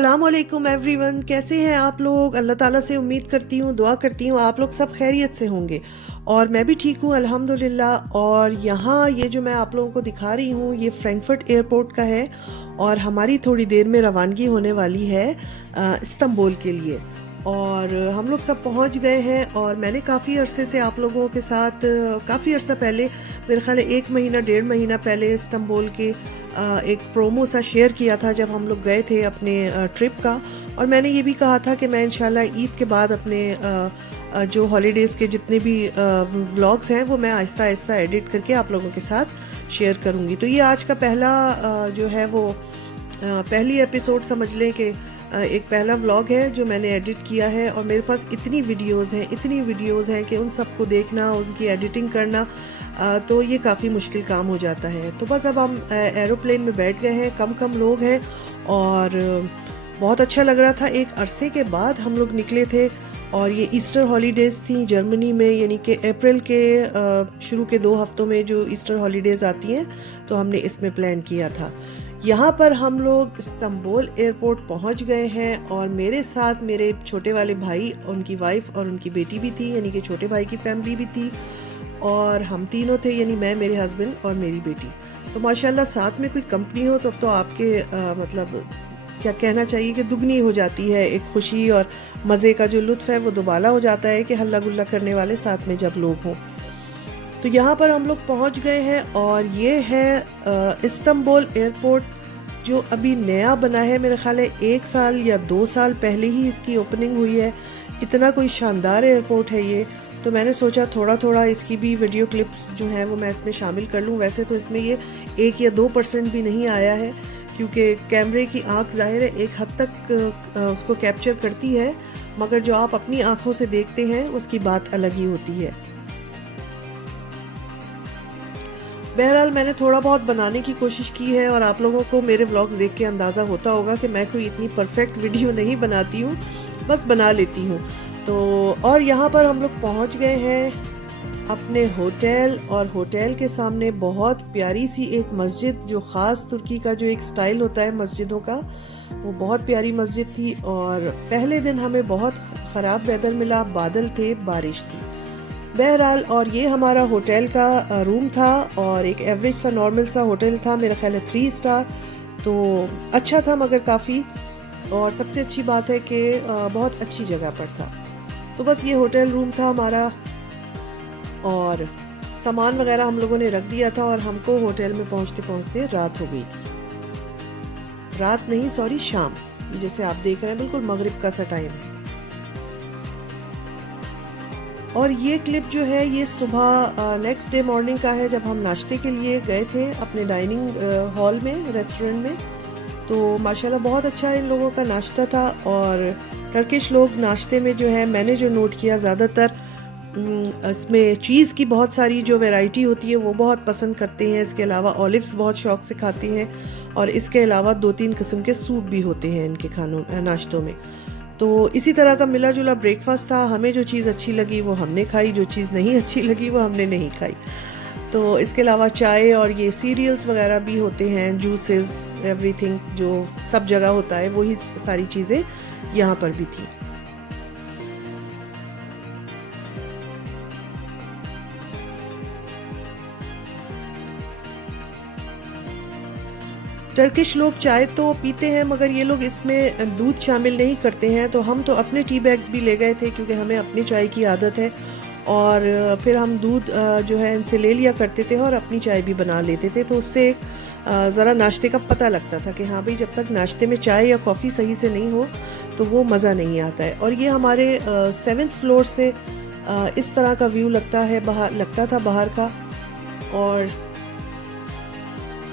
अस्सलाम वालेकुम एवरीवन, कैसे हैं आप लोग। अल्लाह ताला से उम्मीद करती हूँ, दुआ करती हूँ आप लोग सब खैरियत से होंगे और मैं भी ठीक हूँ अल्हम्दुलिल्लाह। और यहाँ ये जो मैं आप लोगों को दिखा रही हूँ ये फ्रैंकफर्ट एयरपोर्ट का है और हमारी थोड़ी देर में रवानगी होने वाली है इस्तांबुल के लिए। और हम लोग सब पहुंच गए हैं और मैंने काफ़ी अरसे से आप लोगों के साथ काफ़ी अर्सा पहले, मेरे ख्याल है 1 महीना 1.5 महीना पहले इस्तांबुल के एक प्रोमो सा शेयर किया था जब हम लोग गए थे अपने ट्रिप का। और मैंने ये भी कहा था कि मैं इंशाल्लाह ईद के बाद अपने जो हॉलीडेज़ के जितने भी व्लॉग्स हैं वो मैं आहिस्ता आहिस्ता एडिट करके आप लोगों के साथ शेयर करूँगी। तो ये आज का पहला जो है वो पहली एपिसोड समझ लें कि एक पहला व्लॉग है जो मैंने एडिट किया है। और मेरे पास इतनी वीडियोज़ हैं कि उन सबको देखना, उनकी एडिटिंग करना तो ये काफ़ी मुश्किल काम हो जाता है। तो बस अब हम एरोप्लेन में बैठ गए हैं, कम लोग हैं और बहुत अच्छा लग रहा था। एक अरसे के बाद हम लोग निकले थे और ये ईस्टर हॉलीडेज़ थी जर्मनी में, यानी कि अप्रैल के शुरू के 2 हफ्तों में जो ईस्टर हॉलीडेज़ आती हैं तो हमने इसमें प्लान किया था। यहाँ पर हम लोग इस्तांबुल एयरपोर्ट पहुँच गए हैं और मेरे साथ मेरे छोटे वाले भाई, उनकी वाइफ और उनकी बेटी भी थी, यानी कि छोटे भाई की फैमिली भी थी और हम तीनों थे, यानी मैं, मेरे हस्बैंड और मेरी बेटी। तो माशाल्लाह साथ में कोई कंपनी हो तो अब तो आपके मतलब क्या कहना चाहिए कि दुगनी हो जाती है एक खुशी और मज़े का जो लुत्फ़ है वो दुबाला हो जाता है कि हल्ला गुल्ला करने वाले साथ में जब लोग हों। तो यहाँ पर हम लोग पहुँच गए हैं और ये है इस्तांबुल एयरपोर्ट जो अभी नया बना है। मेरे ख्याल है 1 साल या 2 साल पहले ही इसकी ओपनिंग हुई है। इतना कोई शानदार एयरपोर्ट है ये। तो मैंने सोचा थोड़ा थोड़ा इसकी भी वीडियो क्लिप्स जो हैं वो मैं इसमें शामिल कर लूँ। वैसे तो इसमें ये 1 या 2% भी नहीं आया है क्योंकि कैमरे की आंख ज़ाहिर है एक हद तक उसको कैप्चर करती है, मगर जो आप अपनी आंखों से देखते हैं उसकी बात अलग ही होती है। बहरहाल मैंने थोड़ा बहुत बनाने की कोशिश की है और आप लोगों को मेरे व्लॉग्स देख के अंदाज़ा होता होगा कि मैं कोई इतनी परफेक्ट वीडियो नहीं बनाती हूँ, बस बना लेती हूँ। तो और यहाँ पर हम लोग पहुँच गए हैं अपने होटल और होटल के सामने बहुत प्यारी सी एक मस्जिद, जो ख़ास तुर्की का जो एक स्टाइल होता है मस्जिदों का, वो बहुत प्यारी मस्जिद थी। और पहले दिन हमें बहुत ख़राब वेदर मिला, बादल थे, बारिश थी। बहरहाल और ये हमारा होटल का रूम था और एक एवरेज सा नॉर्मल सा होटल था, मेरा ख्याल है 3 स्टार। तो अच्छा था मगर काफ़ी, और सबसे अच्छी बात है कि बहुत अच्छी जगह पर था। तो बस ये होटल रूम था हमारा और सामान वगैरह हम लोगों ने रख दिया था और हमको होटल में पहुंचते पहुंचते रात हो गई थी। रात नहीं, सॉरी, शाम। ये जैसे आप देख रहे हैं बिल्कुल मगरिब का सा टाइम है। और ये क्लिप जो है ये सुबह नेक्स्ट डे मॉर्निंग का है जब हम नाश्ते के लिए गए थे अपने डाइनिंग हॉल में, रेस्टोरेंट में। तो माशाल्लाह बहुत अच्छा इन लोगों का नाश्ता था। और टर्किश लोग नाश्ते में जो है, मैंने जो नोट किया, ज़्यादातर इसमें चीज़ की बहुत सारी जो वैरायटी होती है वो बहुत पसंद करते हैं। इसके अलावा ऑलिव्स बहुत शौक से खाते हैं और इसके अलावा 2-3 किस्म के सूप भी होते हैं इनके खानों नाश्तों में। तो इसी तरह का मिला जुला ब्रेकफास्ट था। हमें जो चीज़ अच्छी लगी वो हमने खाई, जो चीज़ नहीं अच्छी लगी वो हमने नहीं खाई। तो इसके अलावा चाय और ये सीरियल्स वगैरह भी होते हैं, जूसेस, एवरीथिंग जो सब जगह होता है वही सारी चीज़ें यहाँ पर भी थी। टर्किश लोग चाय तो पीते हैं मगर ये लोग इसमें दूध शामिल नहीं करते हैं। तो हम तो अपने टी बैग्स भी ले गए थे क्योंकि हमें अपनी चाय की आदत है। और फिर हम दूध जो है इनसे ले लिया करते थे और अपनी चाय भी बना लेते थे। तो उससे एक ज़रा नाश्ते का पता लगता था कि हाँ भाई, जब तक नाश्ते में चाय या कॉफ़ी सही से नहीं हो तो वो मज़ा नहीं आता है। और ये हमारे 7th फ्लोर से इस तरह का व्यू लगता था बाहर का। और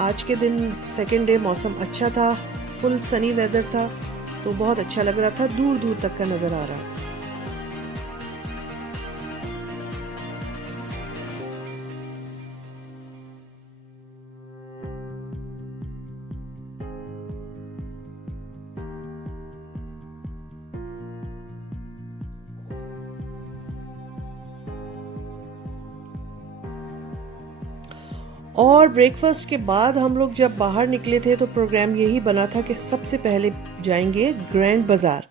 आज के दिन सेकेंड डे मौसम अच्छा था, फुल सनी वेदर था, तो बहुत अच्छा लग रहा था, दूर दूर तक का नज़र आ रहा था। और ब्रेकफास्ट के बाद हम लोग जब बाहर निकले थे तो प्रोग्राम यही बना था कि सबसे पहले जाएंगे ग्रैंड बाजार।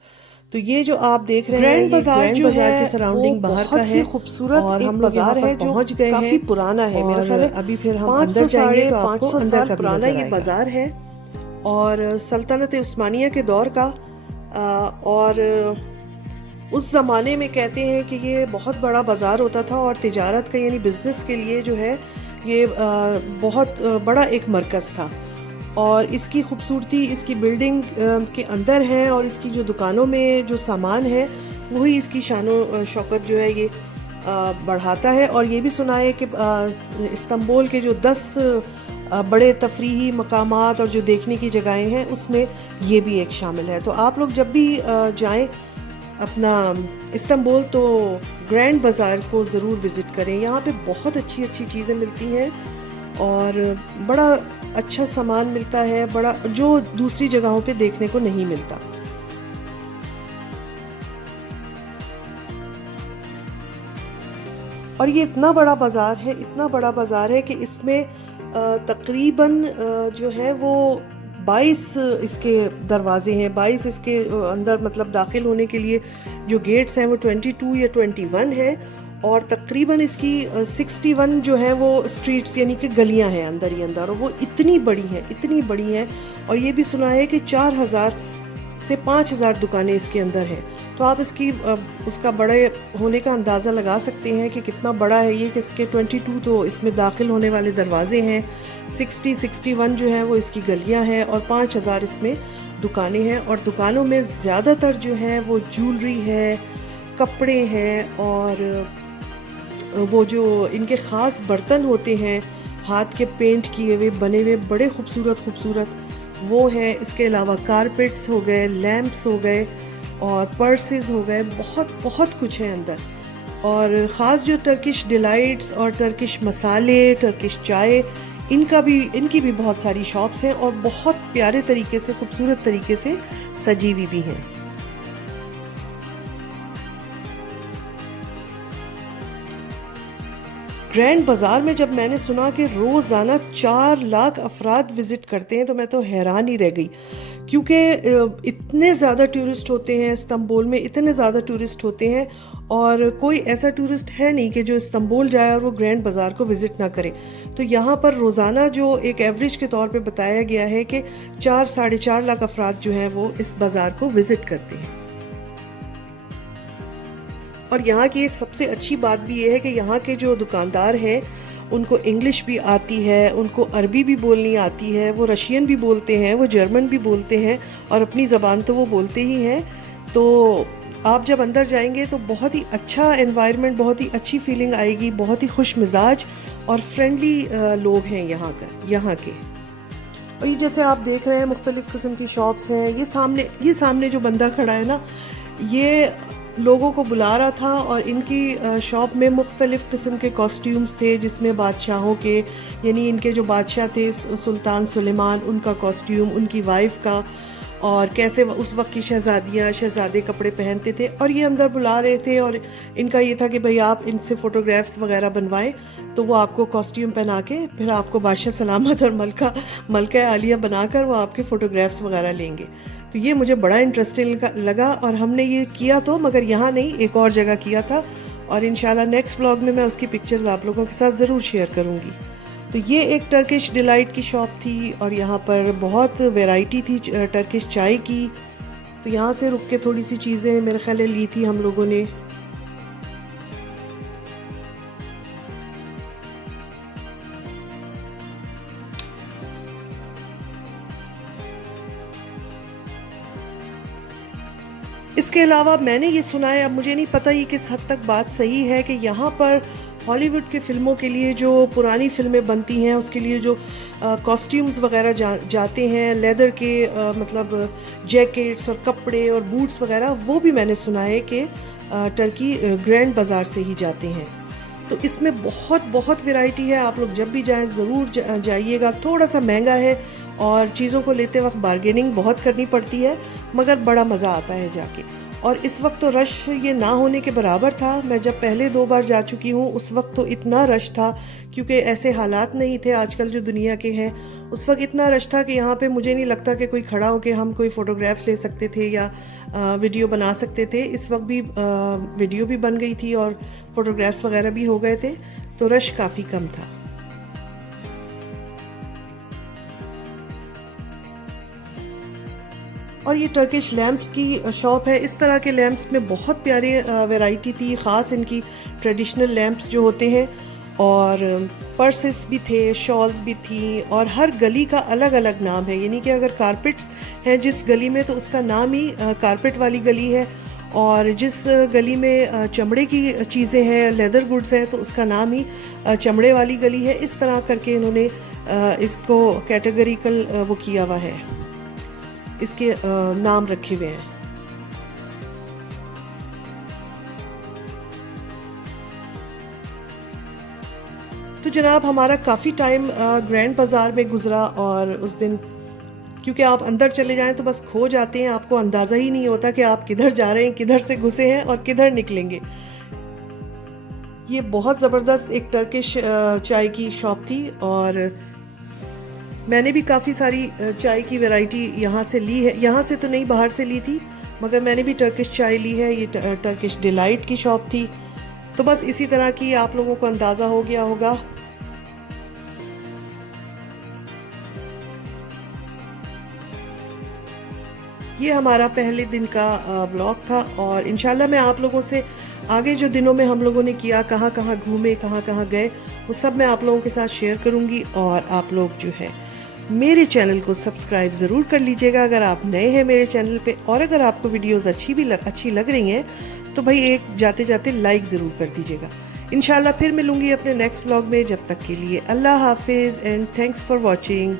तो ये जो आप देख रहे हैं, ग्रैंड बाजार ग्रैंड जो बाजार है की सराउंडिंग बाहर का है, खूबसूरत और हम लोग बाजार है जो पहुंच गए काफी हैं, पुराना है। मेरा और ख्याल है अभी फिर हम 500 अंदर जाएंगे तो साढ़े आपको 500 अंदर साल का भी पुराना नजर ये आएगा। बाजार है। और सल्तनत उस्मानिया के दौर का, और उस ज़माने में कहते हैं कि ये बहुत बड़ा बाज़ार होता था और तिजारत का यानी बिज़नेस के लिए जो है ये बहुत बड़ा एक मरकज़ था। और इसकी खूबसूरती इसकी बिल्डिंग के अंदर है, और इसकी जो दुकानों में जो सामान है वही इसकी शानो शौकत जो है ये बढ़ाता है। और ये भी सुना है कि इस्तांबुल के जो 10 बड़े तफरीही मकामात और जो देखने की जगहें हैं उसमें ये भी एक शामिल है। तो आप लोग जब भी जाएं अपना इस्तांबुल तो ग्रैंड बाज़ार को ज़रूर विज़िट करें। यहाँ पे बहुत अच्छी अच्छी चीज़ें मिलती हैं और बड़ा अच्छा सामान मिलता है, बड़ा जो दूसरी जगहों पे देखने को नहीं मिलता। और ये इतना बड़ा बाज़ार है, इतना बड़ा बाज़ार है कि इसमें तकरीबन जो है वो 22 इसके दरवाजे हैं, 22 इसके अंदर मतलब दाखिल होने के लिए जो गेट्स हैं वो 22 या 21 है, और तकरीबन इसकी 61 जो है वो स्ट्रीट्स यानी कि गलियां हैं अंदर ही अंदर, और वो इतनी बड़ी हैं, इतनी बड़ी हैं। और ये भी सुना है कि 4000 से 5000 दुकानें इसके अंदर हैं। तो आप इसकी उसका बड़े होने का अंदाज़ा लगा सकते हैं कि कितना बड़ा है ये, कि इसके 22 तो इसमें दाखिल होने वाले दरवाजे हैं, 61 जो है वो इसकी गलियां हैं, और 5000 इसमें दुकानें हैं। और दुकानों में ज़्यादातर जो है वो ज्वेलरी है, कपड़े हैं, और वो जो इनके ख़ास बर्तन होते हैं हाथ के पेंट किए हुए बने हुए बड़े खूबसूरत वो है। इसके अलावा कारपेट्स हो गए, लैम्प्स हो गए, और पर्सेस हो गए, बहुत कुछ है अंदर। और ख़ास जो टर्किश डिलाइट्स और टर्किश मसाले, टर्किश चाय, इनकी भी बहुत सारी शॉप्स हैं और बहुत प्यारे तरीके से, खूबसूरत तरीके से सजी हुई भी हैं। ग्रैंड बाज़ार में जब मैंने सुना कि रोज़ाना 4 लाख अफराद विज़िट करते हैं तो मैं तो हैरान ही रह गई, क्योंकि इतने ज़्यादा टूरिस्ट होते हैं इस्तांबुल में, इतने ज़्यादा टूरिस्ट होते हैं, और कोई ऐसा टूरिस्ट है नहीं कि जो इस्तांबुल जाए और वो ग्रैंड बाज़ार को विज़िट ना करे। तो यहाँ पर रोज़ाना जो एक एवरेज के तौर पे बताया गया है कि 4 साढ़े 4 लाख अफराद जो हैं वो इस बाज़ार को विज़िट करते हैं। और यहाँ की एक सबसे अच्छी बात भी ये है कि यहाँ के जो दुकानदार हैं उनको इंग्लिश भी आती है, उनको अरबी भी बोलनी आती है, वो रशियन भी बोलते हैं, वो जर्मन भी बोलते हैं, और अपनी ज़बान तो वो बोलते ही हैं। तो आप जब अंदर जाएंगे तो बहुत ही अच्छा एनवायरनमेंट, बहुत ही अच्छी फीलिंग आएगी, बहुत ही खुश मिजाज और फ्रेंडली लोग हैं यहाँ के। और ये जैसे आप देख रहे हैं मुख्तलिफ़ किस्म की शॉप्स हैं। ये सामने जो बंदा खड़ा है ना, ये लोगों को बुला रहा था, और इनकी शॉप में मुख्तलिफ़ किस्म के कॉस्ट्यूम्स थे, जिसमें बादशाहों के, यानी इनके जो बादशाह थे सुल्तान सुलेमान, उनका कॉस्ट्यूम, उनकी वाइफ का, और कैसे उस वक्त की शहज़ादियाँ शहज़ादे कपड़े पहनते थे। और ये अंदर बुला रहे थे, और इनका ये था कि भाई आप इनसे फ़ोटोग्राफ्स वगैरह बनवाएं, तो वो आपको कॉस्ट्यूम पहना के फिर आपको बादशाह सलामत और मलका आलिया बनाकर वो आपके फ़ोटोग्राफ्स वगैरह लेंगे। तो ये मुझे बड़ा इंटरेस्टिंग लगा, और हमने ये किया तो मगर यहाँ नहीं, एक और जगह किया था, और इंशाल्लाह नेक्स्ट व्लॉग में मैं उसकी पिक्चर्स आप लोगों के साथ ज़रूर शेयर करूँगी। तो ये एक टर्किश डिलाइट की शॉप थी, और यहाँ पर बहुत वैरायटी थी टर्किश चाय की। तो यहाँ से रुक के थोड़ी सी चीज़ें मेरे ख्याल ली थी हम लोगों ने। इसके अलावा मैंने ये सुना है, अब मुझे नहीं पता ये किस हद तक बात सही है, कि यहाँ पर हॉलीवुड के फिल्मों के लिए जो पुरानी फिल्में बनती हैं उसके लिए जो कॉस्ट्यूम्स वगैरह जाते हैं, लेदर के मतलब जैकेट्स और कपड़े और बूट्स वगैरह, वो भी मैंने सुना है कि टर्की ग्रैंड बाज़ार से ही जाते हैं। तो इसमें बहुत वैरायटी है। आप लोग जब भी जाएं ज़रूर जाइएगा। थोड़ा सा महंगा है और चीज़ों को लेते वक्त बार्गेनिंग बहुत करनी पड़ती है, मगर बड़ा मज़ा आता है जाके। और इस वक्त तो रश ये ना होने के बराबर था। मैं जब पहले 2 बार जा चुकी हूँ उस वक्त तो इतना रश था, क्योंकि ऐसे हालात नहीं थे आजकल जो दुनिया के हैं। उस वक्त इतना रश था कि यहाँ पे मुझे नहीं लगता कि कोई खड़ा होकर हम कोई फ़ोटोग्राफ्स ले सकते थे या वीडियो बना सकते थे। इस वक्त भी वीडियो भी बन गई थी और फ़ोटोग्राफ्स वगैरह भी हो गए थे, तो रश काफ़ी कम था। और ये टर्किश लैम्प्स की शॉप है। इस तरह के लैम्प्स में बहुत प्यारे वैरायटी थी, ख़ास इनकी ट्रेडिशनल लैम्प्स जो होते हैं, और पर्सेस भी थे, शॉल्स भी थी, और हर गली का अलग अलग नाम है। यानी कि अगर कारपेट्स हैं जिस गली में तो उसका नाम ही कारपेट वाली गली है, और जिस गली में चमड़े की चीज़ें हैं, लेदर गुड्स हैं, तो उसका नाम ही चमड़े वाली गली है। इस तरह करके इन्होंने इसको कैटेगरिकल वो किया हुआ है, इसके नाम रखे हुए हैं। तो जनाब हमारा काफ़ी टाइम ग्रैंड बाज़ार में गुजरा, और उस दिन क्योंकि आप अंदर चले जाएं तो बस खो जाते हैं, आपको अंदाज़ा ही नहीं होता कि आप किधर जा रहे हैं, किधर से घुसे हैं और किधर निकलेंगे। ये बहुत ज़बरदस्त एक टर्किश चाय की शॉप थी, और मैंने भी काफ़ी सारी चाय की वैरायटी यहाँ से ली है। यहाँ से तो नहीं, बाहर से ली थी, मगर मैंने भी टर्किश चाय ली है। ये टर्किश डिलाइट की शॉप थी। तो बस इसी तरह की आप लोगों को अंदाज़ा हो गया होगा। ये हमारा पहले दिन का व्लॉग था, और इंशाल्लाह मैं आप लोगों से आगे जो दिनों में हम लोगों ने किया, कहाँ कहाँ घूमे, कहाँ कहाँ गए, वो सब मैं आप लोगों के साथ शेयर करूँगी। और आप लोग जो है मेरे चैनल को सब्सक्राइब ज़रूर कर लीजिएगा अगर आप नए हैं मेरे चैनल पे, और अगर आपको वीडियोस अच्छी लग रही हैं तो भाई एक जाते जाते लाइक ज़रूर कर दीजिएगा। इंशाल्लाह फिर मिलूँगी अपने नेक्स्ट व्लॉग में। जब तक के लिए अल्लाह हाफिज़ एंड थैंक्स फॉर वॉचिंग।